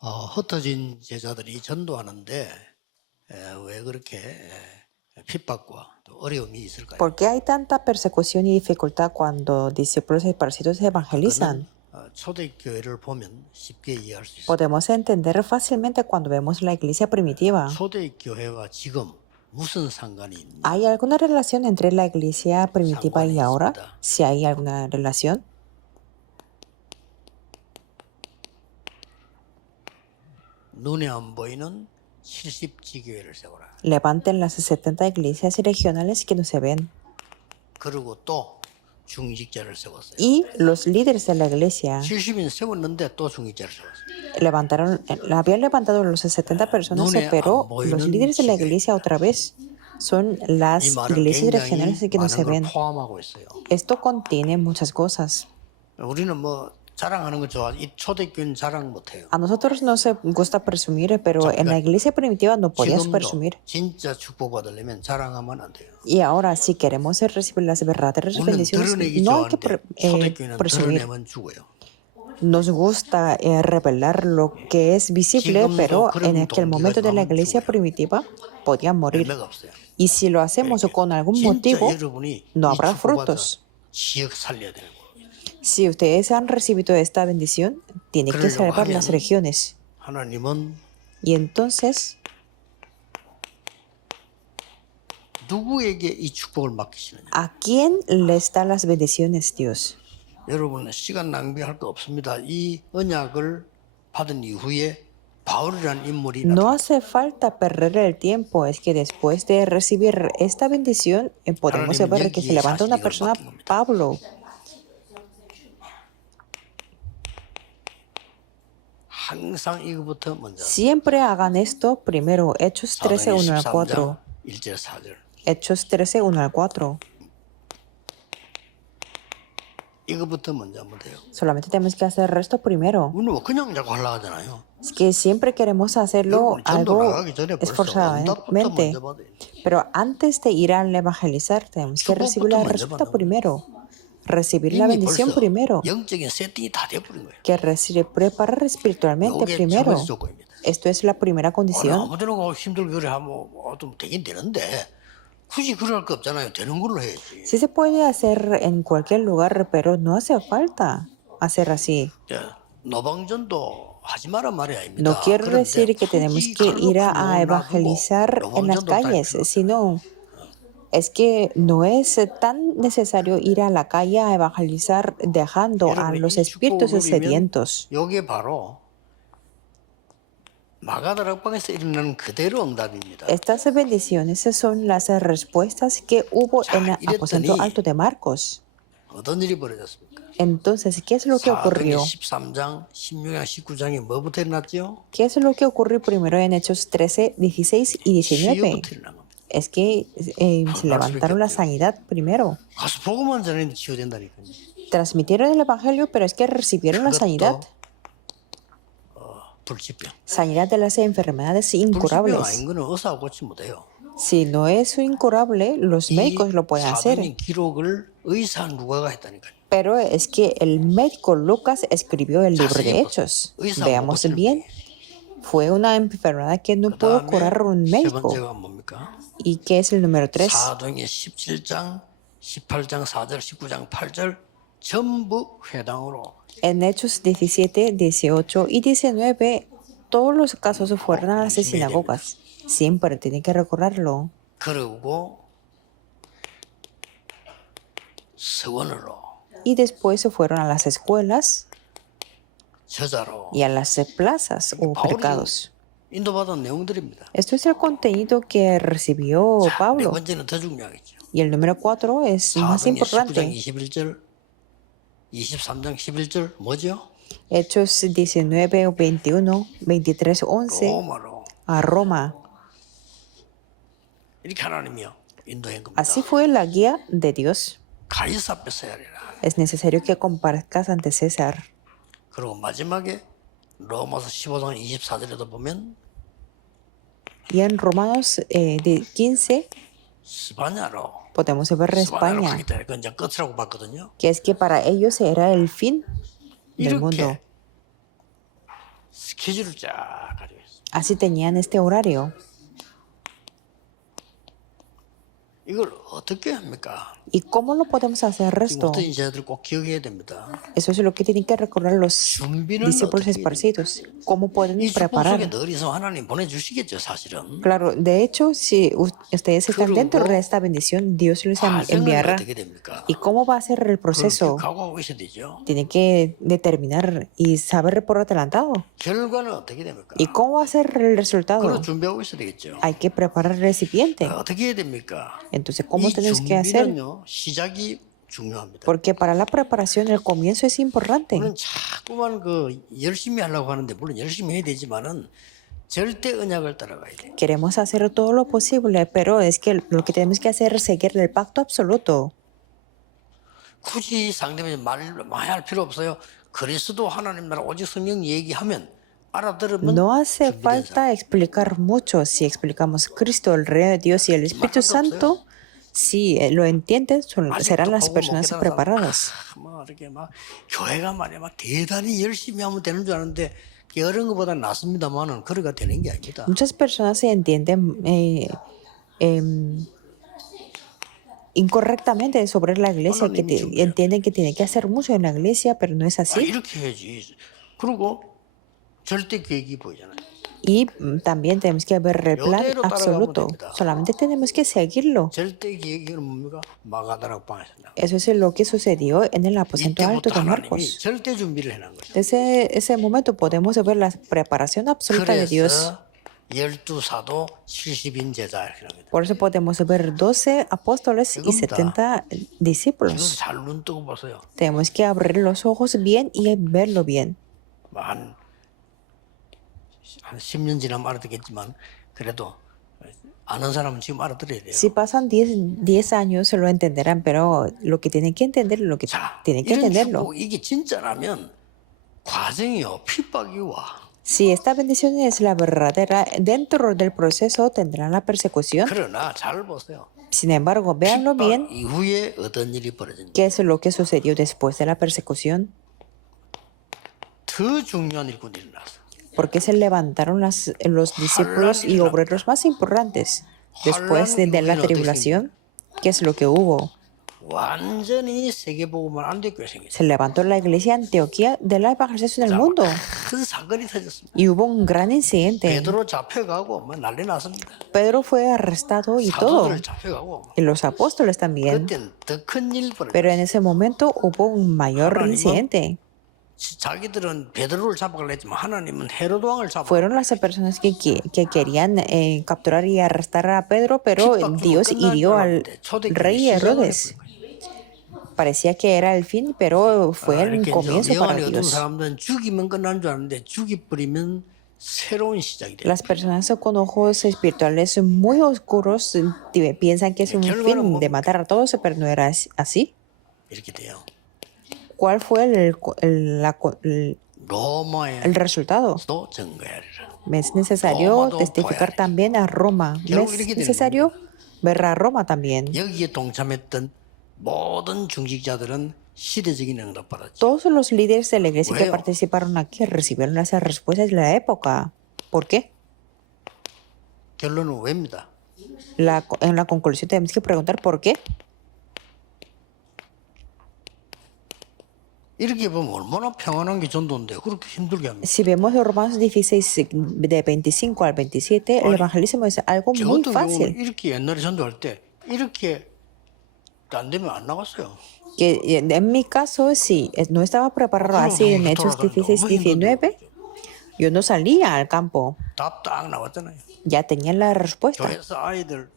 흩어진 제자들이 전도하는데 왜 그렇게 핍박과 또 어려움이 있을까요? ¿Por qué hay tanta persecución y dificultad cuando discípulos esparcidos evangelizan? 그거는 초대교회를 보면 쉽게 이해할 수 있어요. Podemos entender fácilmente cuando vemos la iglesia primitiva. 초대교회와 지금 무슨 상관이 있냐? ¿Hay alguna relación entre la iglesia primitiva y ahora? Si hay alguna relación. 눈에 안 보이는 70지교회를 세워라. Levanten las 70 iglesias regionales que no se ven. 그리고 또 중직자를 세웠어요. Y los líderes de la iglesia 70인 세웠는데 또 중직자를 세웠어요. habían levantado los 70 personas, pero los líderes de la iglesia otra vez son las 이 말은 iglesias 굉장히 regionales que no se 많은 걸 ven. 포함하고 있어요. Esto contiene muchas cosas. 우리는 뭐 자랑하는 거 좋아. 이 초대교회는 자랑 못해요. A nosotros nos gusta presumir, pero en la iglesia primitiva no podías presumir. 진짜 축복받으려면 자랑하면 안 돼요. Y ahora, si queremos recibir las verdaderas 우리는 bendiciones, 드러내기 no hay que 좋아하는데 초대교회는 presumir. 드러내면 죽어요. Nos gusta revelar lo que es visible, pero en aquel momento de la iglesia primitiva podían morir. 열매가 없어요. Y si lo hacemos con algún 진짜 motivo, 여러분이 no 이 habrá 축복받아 frutos. 지역 살려야 되는 거예요. Si ustedes han recibido esta bendición, tienen que salvar las regiones. 하나님은 Y entonces, 누구에게 이 축복을 맡기시느냐? ¿a quién les da las bendiciones Dios? 여러분은 시간 낭비할 거 없습니다. 이 언약을 받은 이후에 바울이라는 인물이 No hace falta perder el tiempo, es que después de recibir esta bendición, podemos ver que se levanta una persona, Pablo. 항상 이거부터 먼저. Siempre hagan esto primero, Hechos 13, 1 al 4. 1절 4절. Hechos 13, 1 al 4. 이거부터 먼저 하면 돼요. Solamente tenemos que hacer esto primero. 우리는 뭐 그냥 자꾸 하려고 하잖아요. Es que siempre queremos hacerlo algo esforzadamente. Pero antes de ir al evangelizar, tenemos que recibir la respuesta primero. Recibir la bendición primero. 영적인 세팅이 다 돼버린 거예요. Que preparar espiritualmente 이게 primero. 첫 번째 조건입니다. Esto es la primera condición. 아무데나 가고 힘들게 그래 하면 좀 되긴 되는데 굳이 그럴 거 없잖아요. 되는 걸로 해야지. Sí se puede hacer en cualquier lugar, pero no hace falta hacer así. 노방전도 하지 마라 말이 아닙니다. No quiero decir que tenemos que ir a evangelizar en las calles, sino es que no es tan necesario ir a la calle a evangelizar dejando a los espíritus sedientos. 이게 바로 마가다락방에서 일어나는 그대로 응답입니다. Estas bendiciones son las respuestas que hubo en el aposento alto de Marcos. 어떤 일이 벌어졌습니까? Entonces, ¿qué es lo que ocurrió? 13장, 16장, 19장에 뭐부터 일어났죠? ¿Qué es lo que ocurrió primero en Hechos 13, 16 y 19? Es que se levantaron la sanidad primero. 가서 복음만 전했는데 치유된다니까요. Transmitieron el evangelio, pero es que recibieron la sanidad. 불치병. Sanidad de las enfermedades 불치병 incurables. 아닌 거는 의사가 고치 못해요. Si no es incurable, los médicos lo pueden hacer. 사도행 기록을 의사 누가가 했다니까요. Pero es que el médico Lucas escribió el libro de Hechos. Veamos bien. Fue una enfermedad que no pudo curar un médico. ¿Y qué es el número 3? 사도행의 17장, 18장 4절, 19장 8절 전부 회당으로. En Hechos 17, 18 y 19, todos los casos fueron a las sinagogas. Siempre tienen que recordarlo. 그리고 서원으로. Y después se fueron a las escuelas 저자로. y a las plazas o mercados. 인도받은 내용들입니다. Esto es el contenido que recibió Pablo. 네 번째는 더 중요하겠죠. Y el número 4 es más importante. 19장 21절, 23장 11절 뭐죠? Hechos 19, 21, 23, 11 로마로. a Roma. 이렇게 하나님이요 인도한 겁니다. Así fue la guía de Dios. 가이사 앞에 서야 하리라. Es necesario que comparezcas ante César. 그리고 마지막에 로마서 15장 24절에도 보면 Y en Romanos 15 스바냐로 podemos ver España, 하기 때문에 그건 이제 끝이라고 봤거든요. que es que para ellos era el fin del mundo. 이렇게 스케줄을 쫙 가지고 있어요. Así tenían este horario. 이걸 어떻게 합니까? ¿Y cómo lo podemos hacer 지금 esto? 어떤 인자들 꼭 기억해야 됩니다. Eso es lo que tienen que recordar los 준비는 discípulos 어떻게 해야 esparcidos. ¿Cómo pueden 이 축복 속에 preparar? 늘 있으면 하나님 보내주시겠죠, 사실은. Claro, de hecho, si ustedes están dentro de esta bendición, Dios les 과정은 enviará. 어떻게 됩니까? ¿Y cómo va a ser el 그걸 proceso? 각오하고 있어야 되죠. Tiene que determinar y saber por adelantado. 결과는 어떻게 됩니까? ¿Y cómo va a ser el resultado? 그걸 준비하고 있어야 되겠죠. Hay que preparar el recipiente. 어떻게 해야 됩니까? Entonces, ¿cómo 이 tenemos que hacer? 준비는요, 시작이 중요합니다. Porque para la preparación el comienzo es importante. 물론 자꾸만 그 열심히 하려고 하는데 물론 열심히 해야 되지만은 절대 언약을 따라가야 돼. Queremos hacer todo lo posible, pero es que lo que tenemos que hacer es seguir el pacto absoluto. 굳이 상대방이 말 많이 할 필요 없어요. 그리스도 하나님 나라 오직 성령 얘기하면 알아들으면 No hace 준비된 사람. falta explicar mucho. Si explicamos Cristo, el Rey de Dios y el Espíritu Santo, si lo entienden, serán las personas preparadas. 뭐 이렇게 막 교회가 말이야 막 대단히 열심히 하면 되는 줄 아는데 어려운 것보다 낫습니다만은 그래가 되는 게 아닙니다. Muchas personas se entienden incorrectamente sobre la iglesia, que entienden que tienen que hacer mucho en la iglesia, pero no es 아, así. 이렇게 해야지. 그리고 절대 계획이 보이잖아요. Y también tenemos que ver el plan absoluto. Solamente tenemos que seguirlo. 절대 계획은 뭡니까? 마가다락 방에서 나와. Eso es lo que sucedió en el aposento alto 이때부터 de 하나님이 Marcos. 절대 준비를 해놓은 거죠. Desde ese momento podemos ver la preparación absoluta de Dios. 그래서 12사도 70인 제자 이렇게 합니다. Por eso podemos ver 12 apóstoles y 70 이건 discípulos. 잘 눈 뜨고 보세요. Tenemos que abrir los ojos bien y verlo bien. 한 10년 지나면 알아듣겠지만 그래도 아는 사람은 지금 알아들어야 돼요. Si pasan 10 años se lo entenderán, pero lo que tienen que entender es lo que 자, tienen que 이런 entenderlo. 축복 이게 진짜라면 과정이요 핍박이 와. Si esta bendición es la verdadera, dentro del proceso tendrán la persecución. 그러나 잘 보세요. Sin embargo, véanlo 핍박 bien, 이후에 어떤 일이 벌어진다. qué es lo que sucedió después de la persecución. 더 중요한 일꾼이 일어났어. Porque se levantaron los discípulos y obreros más importantes. Después de la tribulación, ¿qué es lo que hubo? 완전히 세계복음을 안 되게 생겼어요. Se levantó la iglesia Antioquía de la evangelización del mundo. 큰 사건이 터졌습니다. Y hubo un gran incidente. 베드로 잡혀가고 막 난리 났습니다. Pedro fue arrestado y todo. 사도들 잡혀가고 Y los apóstoles también. 그때는 더 큰 일 벌어졌어요. Pero en ese momento hubo un mayor incidente. 자기들은 베드로를 잡아가려 했지만 하나님은 헤로드 왕을 잡아. Fueron las personas que querían capturar y arrestar a Pedro, pero Dios hirió al rey Herodes. Parecía que era el fin, pero fue el comienzo para Dios. 사람들은 죽이면 끝난 줄 알았는데 죽이버리면 새로운 시작이 돼. Las personas con ojos espirituales muy oscuros piensan que es un fin de matar a todos, pero no era así. 이렇게 돼요. ¿Cuál fue el 로마에도 resultado? 증거하리라. Es necesario testificar también a Roma. Es necesario ver a Roma también. 여기에 동참했던 모든 중직자들은 시대적인 응답 받았죠. Todos los líderes de la iglesia que 왜요? participaron aquí recibieron las respuestas de la época. ¿Por qué? 결론은 왜입니다. En la conclusión tenemos que preguntar por qué. 이렇게 보면 얼마나 평안한 게 전도인데 그렇게 힘들게 합니다. Si vemos Romanos 16, de 25 al 27, el evangelismo es algo 저 muy 같은 fácil. 경우는 이렇게 옛날에 전도할 때 이렇게 안 되면 안 나갔어요. Que en mi caso, si no estaba preparado así en Hechos 16, 19, yo no salía al campo. 답 딱 나왔잖아요. Ya tenía la respuesta. 교회에서 아이들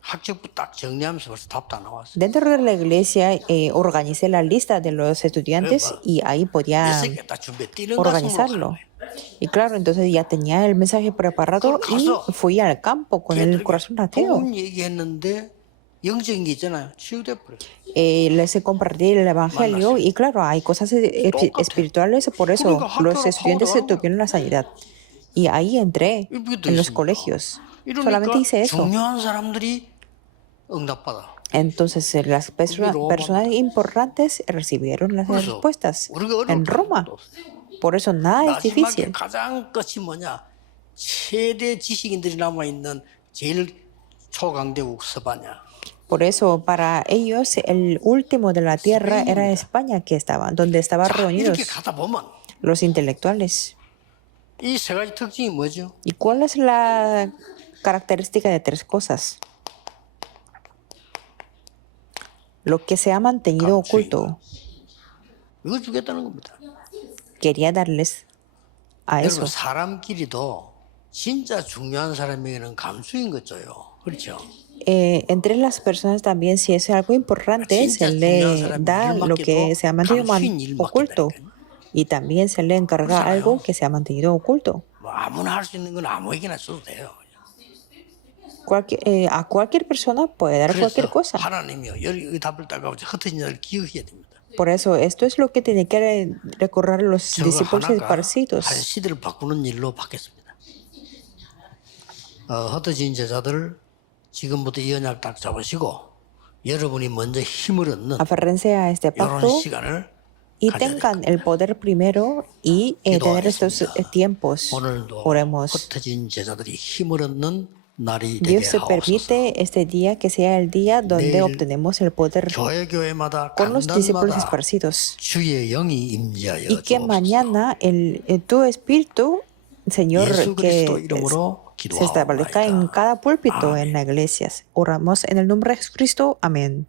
학적부 딱 정리하면서 벌써 답 다 나왔어요. Dentro de la iglesia organicé la lista de los estudiantes y ahí podía 몇 딱 준비해 뛰는 가슴으로 organizarlo. 가는 거예요. Y claro, entonces ya tenía el mensaje preparado y fui al campo con el corazón ateo. 복음 얘기했는데 영적인 게 있잖아요. 치유돼 버려. Les compartí el evangelio y claro, hay cosas espirituales, por eso los estudiantes tuvieron la sanidad. Y ahí entré en los colegios. Solamente hice eso. 중요한 사람들이 응답받아. Entonces las personas importantes recibieron las respuestas en Roma. Por eso nada es 마지막에 difícil. 가장 끝이 뭐냐? 최대 지식인들이 남아 있는 제일 초강대국 스바냐. Por eso, para ellos, el último de la tierra era España, donde estaban 자, 이렇게 reunidos 가다 보면 los intelectuales. 이 세 가지 특징이 뭐죠? ¿Y cuál es la característica de tres cosas? Lo que se ha mantenido oculto. 이걸 주겠다는 겁니다. Quería darles a 여러분 eso. 사람끼리도 진짜 중요한 사람에게는 감수인 거 줘요. 그렇죠? Entre las personas también, si es algo importante, se le da lo que se ha mantenido oculto. Y también se le encarga algo que se ha mantenido oculto. 뭐 아무나 할 수 있는 건 아무에게나 줘도 돼요. A cualquier persona puede dar cualquier 그래서 cosa. 하나님이요. 이 답을 따가고 흩어진 자를 기억해야 됩니다. Por eso, esto es lo que tiene que recorrer los 저거 discípulos 하나가 한 esparcidos. 시대를 바꾸는 일로 바뀌었습니다. 흩어진 제자들 지금부터 이 언약 딱 잡으시고 여러분이 먼저 힘을 얻는 Aférrense a este 이런 pacto 시간을 y 가져야 tengan 됩니다. el poder primero y tener estos tiempos. 오늘도 Oremos. 흩어진 제자들이 힘을 얻는 날이 되게 Dios se 하옵소서. permite este día que sea el día donde 내일 obtenemos el poder 교회마다 con los discípulos 간단마다 esparcidos. 주의 영이 임재하여 Y que 주옵소서. mañana tu espíritu, Señor, 예수 que 그리스도 이름으로 se establezca en 기도하옵나이다. cada púlpito en las iglesias. Oramos en el nombre de Jesucristo. Amén.